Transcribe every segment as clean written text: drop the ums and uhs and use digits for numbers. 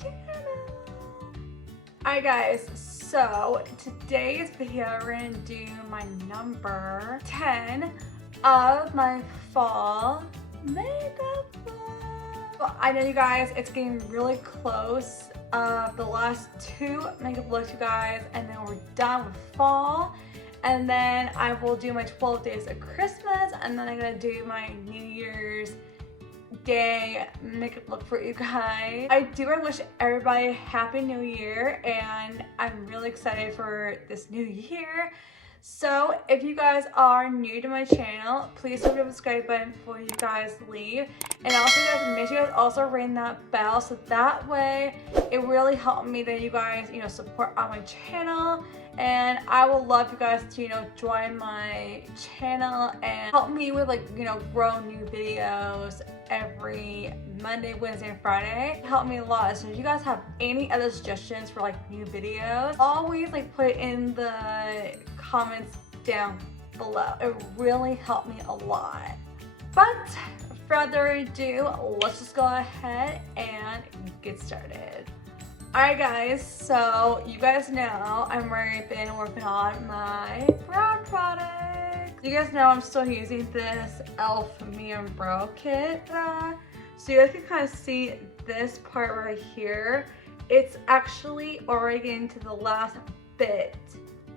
channel. Alright guys, so today's video we're gonna do my number 10 of my fall makeup look. Well, I know you guys, it's getting really close. The last 2 makeup looks, you guys, and then we're done with fall. And then I will do my 12 days of Christmas, and then I'm gonna do my New Year's Day makeup look for you guys. I do want to wish everybody a happy new year, and I'm really excited for this new year. So if you guys are new to my channel, please hit the subscribe button before you guys leave, and also guys, make sure you guys also ring that bell, so that way it really helped me that you guys support on my channel. And I would love you guys to join my channel and help me with grow new videos every Monday, Wednesday, and Friday. Help me a lot. So if you guys have any other suggestions for new videos, always put it in the comments down below. It really helped me a lot. But further ado, let's just go ahead and get started. Alright guys, so you guys know I've already been working on my brow product. You guys know I'm still using this e.l.f. Medium Brow Kit. So you guys can kind of see this part right here. It's actually already getting to the last bit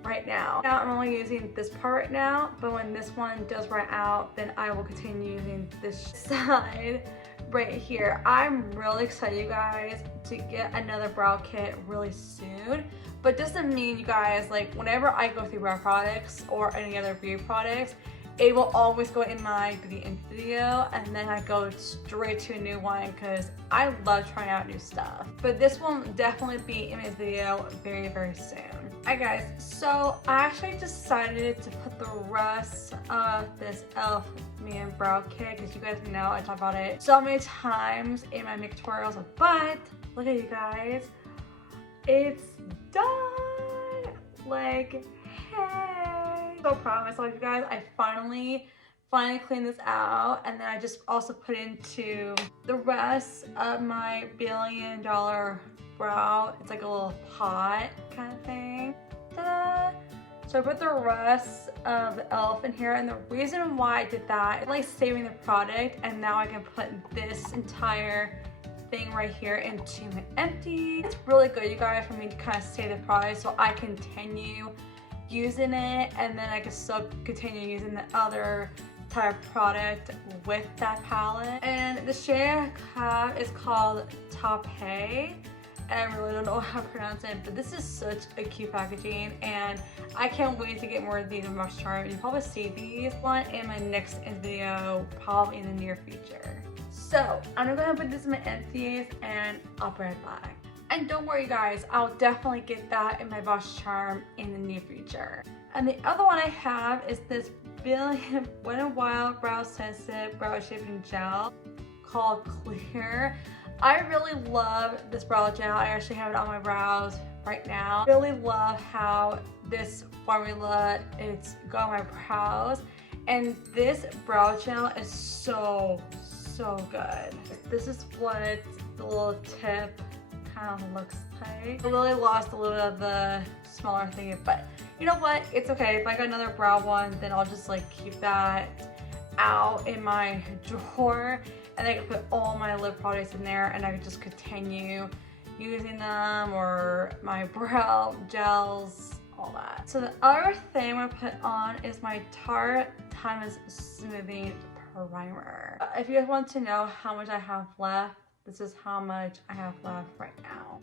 right now. Now I'm only using this part right now, but when this one does run out, then I will continue using this side right here. I'm really excited, you guys, to get another brow kit really soon, but doesn't mean, you guys, whenever I go through brow products or any other beauty products, it will always go in my beauty video, and then I go straight to a new one because I love trying out new stuff. But this will definitely be in my video very, very soon. Alright guys, so I actually decided to put the rest of this e.l.f. Medium Brow Kit, because you guys know I talk about it so many times in my makeup tutorials, but look at you guys, it's done! Hey! So proud of myself, you guys. I finally cleaned this out, and then I just also put into the rest of my $1 billion brow. It's like a little pot kind of thing. Ta-da! So I put the rest of the e.l.f. in here, and the reason why I did that is saving the product, and now I can put this entire thing right here into my empty. It's really good, you guys, for me to kind of save the product so I continue using it, and then I can still continue using the other type of product with that palette. And the shade I have is called Tape. I really don't know how to pronounce it, but this is such a cute packaging, and I can't wait to get more of these in my charm. You'll probably see these one in my next video, probably in the near future. So I'm gonna go ahead and put this in my empties, and I'll be right back. And don't worry guys, I'll definitely get that in my Boss Charm in the near future. And the other one I have is this Brilliant Wet n Wild Brow Sensitive Brow Shaping Gel called Clear. I really love this brow gel. I actually have it on my brows right now. Really love how this formula is going on my brows, and this brow gel is so good. This is what the little tip kind of looks like. I really lost a little bit of the smaller thing, but you know what? It's okay. If I got another brow one, then I'll just keep that out in my drawer, and I can put all my lip products in there, and I can just continue using them, or my brow gels, all that. So the other thing I'm gonna put on is my Tarte Timeless Smoothing Primer. If you guys want to know how much I have left, this is how much I have left right now.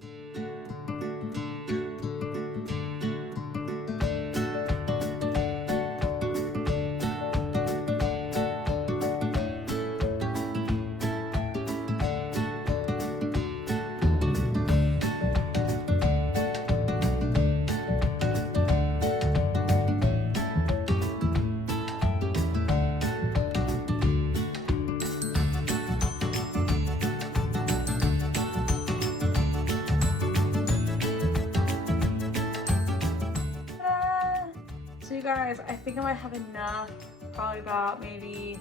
You guys, I think I might have enough, probably about maybe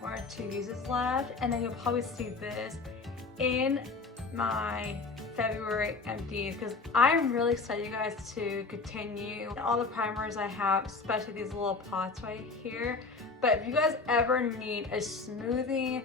1 or 2 uses left, and then you'll probably see this in my February empties because I'm really excited, you guys, to continue all the primers I have, especially these little pots right here. But if you guys ever need a smoothing,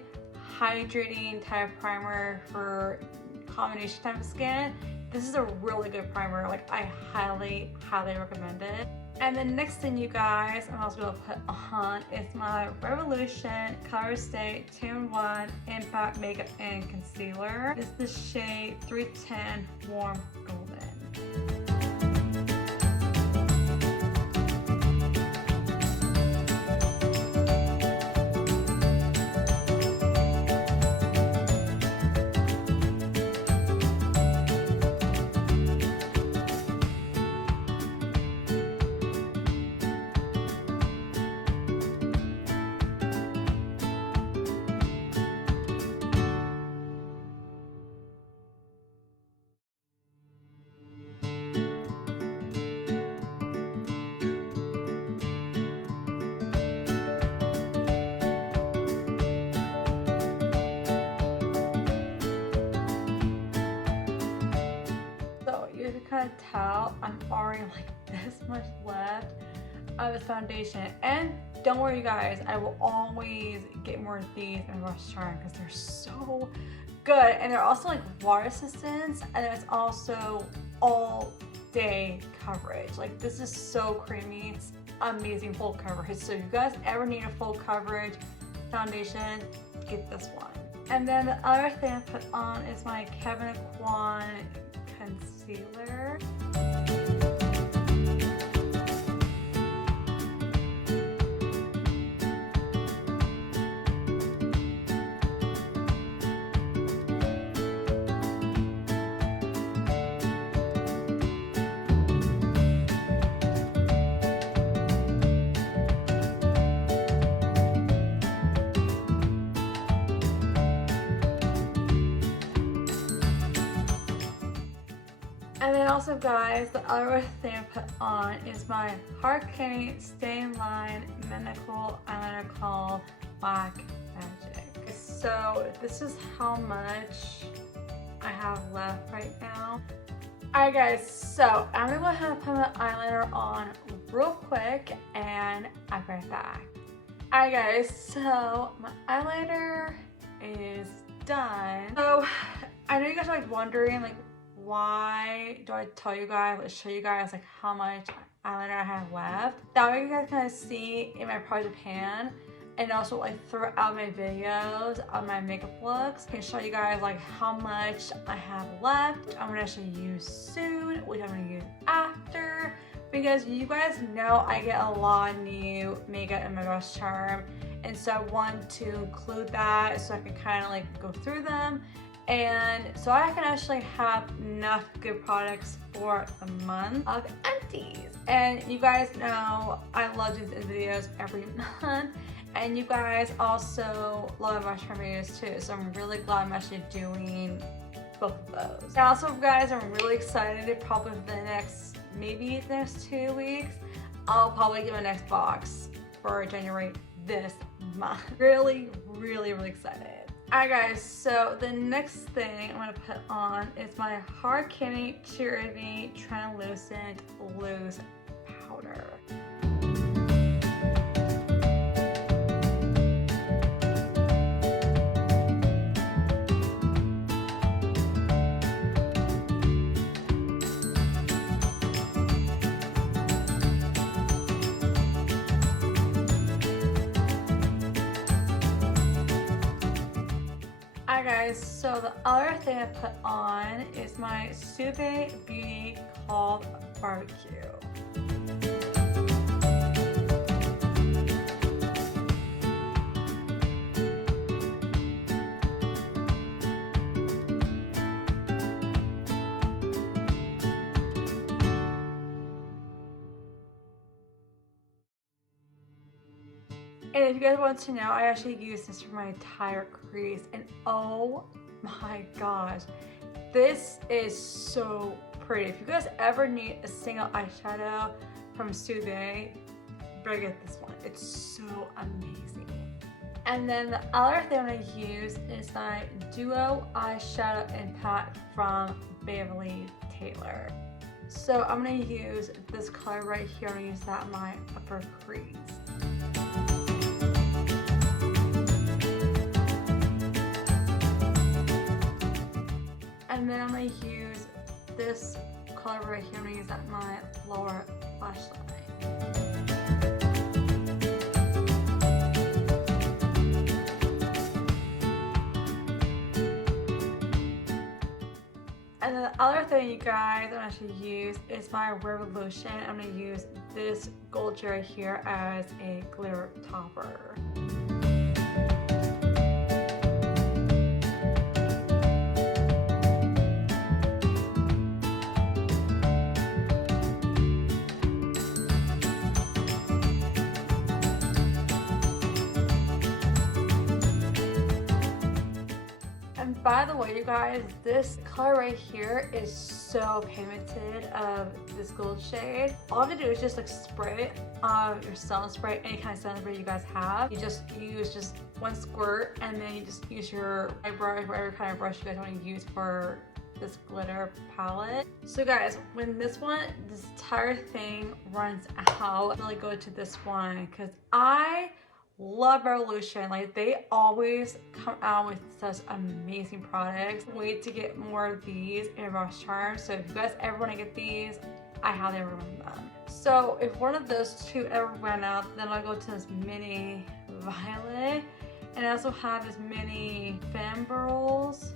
hydrating type primer for combination type of skin, this is a really good primer. Like, I highly recommend it. And the next thing, you guys, I'm also gonna put on is my Revolution Color Stay 2-in-1 Impact Makeup and Concealer. It's the shade 310 Warm Golden. You can kind of tell I'm already like this much left of this foundation. And don't worry, you guys, I will always get more of these in Rush Charm because they're so good. And they're also like water resistance, and it's also all day coverage. Like, this is so creamy. It's amazing full coverage. So if you guys ever need a full coverage foundation, get this one. And then the other thing I put on is my Kevin Kwan concealer. And then also, guys, the other thing I put on is my Heart Candy Stay in Line Medical Eyeliner called Black Magic. So this is how much I have left right now. Alright, guys, so I'm gonna go ahead and put my eyeliner on real quick and I'll be right back. Alright, guys, so my eyeliner is done. So I know you guys are like wondering, like, why do I tell you guys, let's show you guys like how much eyeliner I have left. That way you guys kind of see in my project pan, and also like throughout my videos of my makeup looks, I can show you guys like how much I have left. I'm gonna actually use soon, which I'm gonna use after, because you guys know I get a lot of new makeup in my Rush Charm, and so I want to include that so I can kind of like go through them. And so I can actually have enough good products for a month of empties. And you guys know I love doing videos every month. And you guys also love my Charm videos too. So I'm really glad I'm actually doing both of those. And also, guys, I'm really excited. Probably for the next, maybe the next 2 weeks, I'll probably get my next box for January this month. Really excited. Alright, guys, so the next thing I'm going to put on is my Heart Candy Charity Translucent Loose Powder. Alright, guys, so the other thing I put on is my Sube Beauty called Barbecue. And if you guys want to know, I actually use this for my entire crease, and oh my gosh, this is so pretty. If you guys ever need a single eyeshadow from Sube, better get this one. It's so amazing. And then the other thing I'm going to use is my Duo Eyeshadow Impact from Beverly Taylor. So I'm going to use this color right here. I'm going to use that in my upper crease. And then I'm going to use this color right here. I'm going to use that in my lower lash line. And then the other thing, you guys, I'm actually use is my Revolution. I'm going to use this gold jewelry here as a glitter topper. By the way, you guys, this color right here is so pigmented of this gold shade. All you have to do is just like spray it on your setting spray, any kind of setting spray you guys have. You just use just one squirt, and then you just use your eyebrush, whatever kind of brush you guys want to use for this glitter palette. So guys, when this entire thing runs out, I'm gonna go to this one because I love Revolution. Like, they always come out with such amazing products. Wait to get more of these in Rush Charm. So if you guys ever want to get these, I highly recommend them. So if one of those two ever ran out, then I'll go to this mini violet. And I also have this mini Fambirls.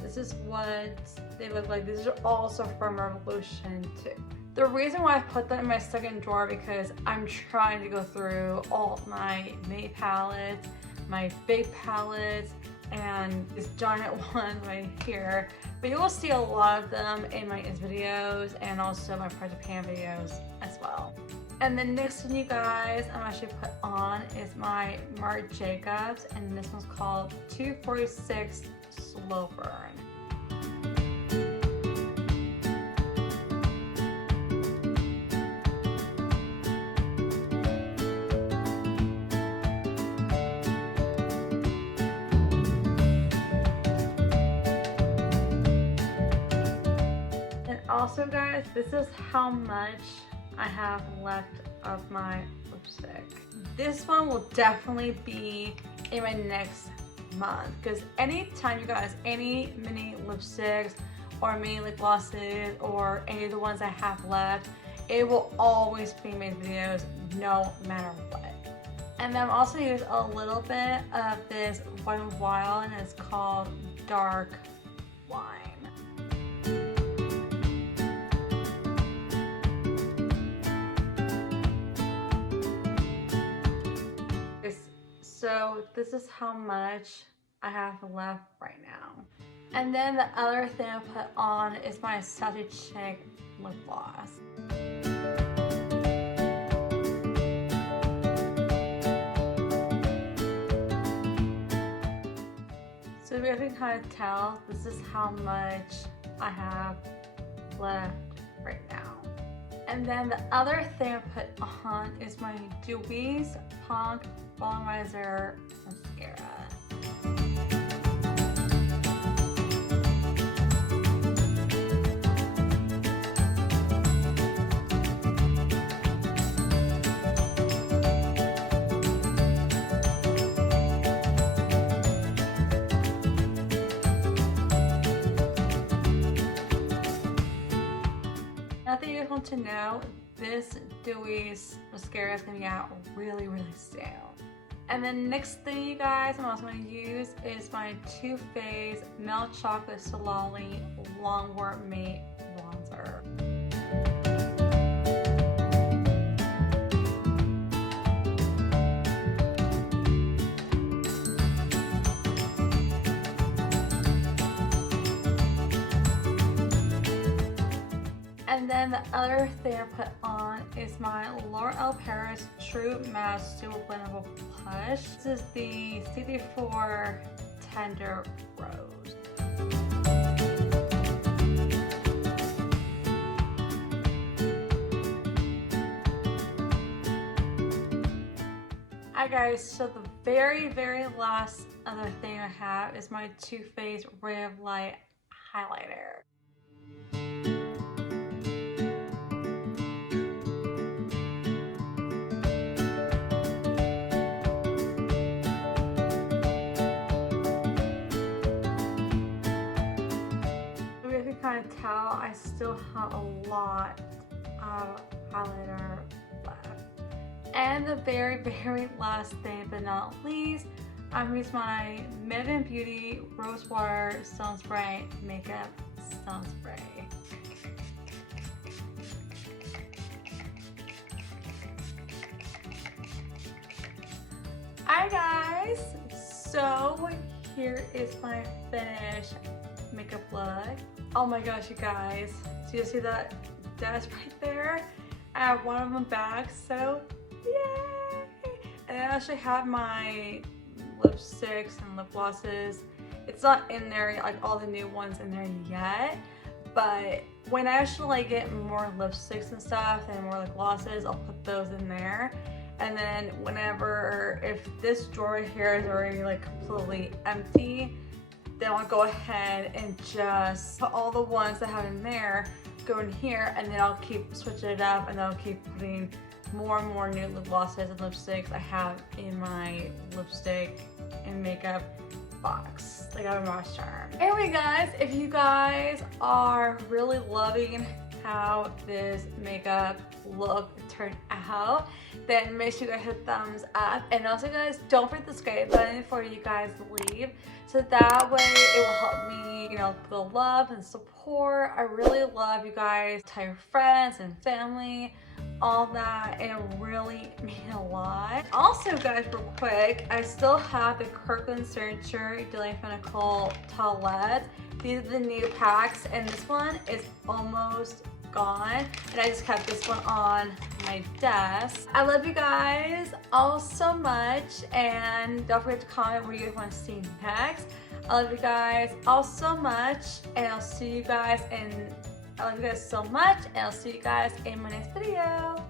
This is what they look like. These are also from Revolution too. The reason why I put them in my second drawer because I'm trying to go through all my mini palettes, my big palettes, and this giant one right here. But you will see a lot of them in my videos and also my Project Pan videos as well. And the next one, you guys, I'm actually put on is my Marc Jacobs, and this one's called 246 Slow Burn. Also guys, this is how much I have left of my lipstick. This one will definitely be in my next month because anytime you guys, any mini lipsticks or mini lip glosses or any of the ones I have left, it will always be in my videos no matter what. And then I'm also use a little bit of this Wet n Wild, and it's called Dark Wine. So this is how much I have left right now. And then the other thing I put on is my Sassy Chick lip gloss. So you guys can kind of tell, this is how much I have left right now. And then the other thing I put on is my Dewey's Punk Volumizer Mascara. Nothing you guys want to know, this Dewey's mascara is going to be out really soon. And then next thing, you guys, I'm also going to use is my Too Faced Milk Chocolate Solali Longwear Matte Bronzer. And then the other thing I put on is my L'Oreal Paris True Match Super Blendable Blush. This is the CD4 Tender Rose. Alright guys, so the very, very last other thing I have is my Too Faced Ray of Light highlighter. If you can kind of tell, I still have a lot of highlighter left. And the very, very last thing but not least, I'm using my Maven Beauty Rose Water Stone Spray Makeup Stone Spray. Hi guys! So here is my finished makeup look. Oh my gosh, you guys. So you see that desk right there? I have one of them back, so yay! And I actually have my lipsticks and lip glosses. It's not in there, like all the new ones in there yet, but when I actually get more lipsticks and stuff and more lip glosses, I'll put those in there. And then whenever, if this drawer here is already like completely empty, then I'll go ahead and just put all the ones that I have in there, go in here, and then I'll keep switching it up, and I'll keep putting more and more new lip glosses and lipsticks I have in my lipstick and makeup box, like I have a Moss Charm. Anyway guys, if you guys are really loving how this makeup look turned out, then make sure you guys hit thumbs up, and also guys, don't forget the subscribe button before you guys leave, so that way it will help me, you know, feel love and support. I really love you guys. Tell your friends and family, all that, and it really means a lot. Also guys, real quick, I still have the Kirkland Signature Daily Finical Towelettes. These are the new packs, and this one is almost gone, and I just kept this one on my desk. I love you guys all so much, and don't forget to comment what you guys want to see next. I love you guys all so much, and I'll see you guys in, I love you guys so much, and I'll see you guys in my next video.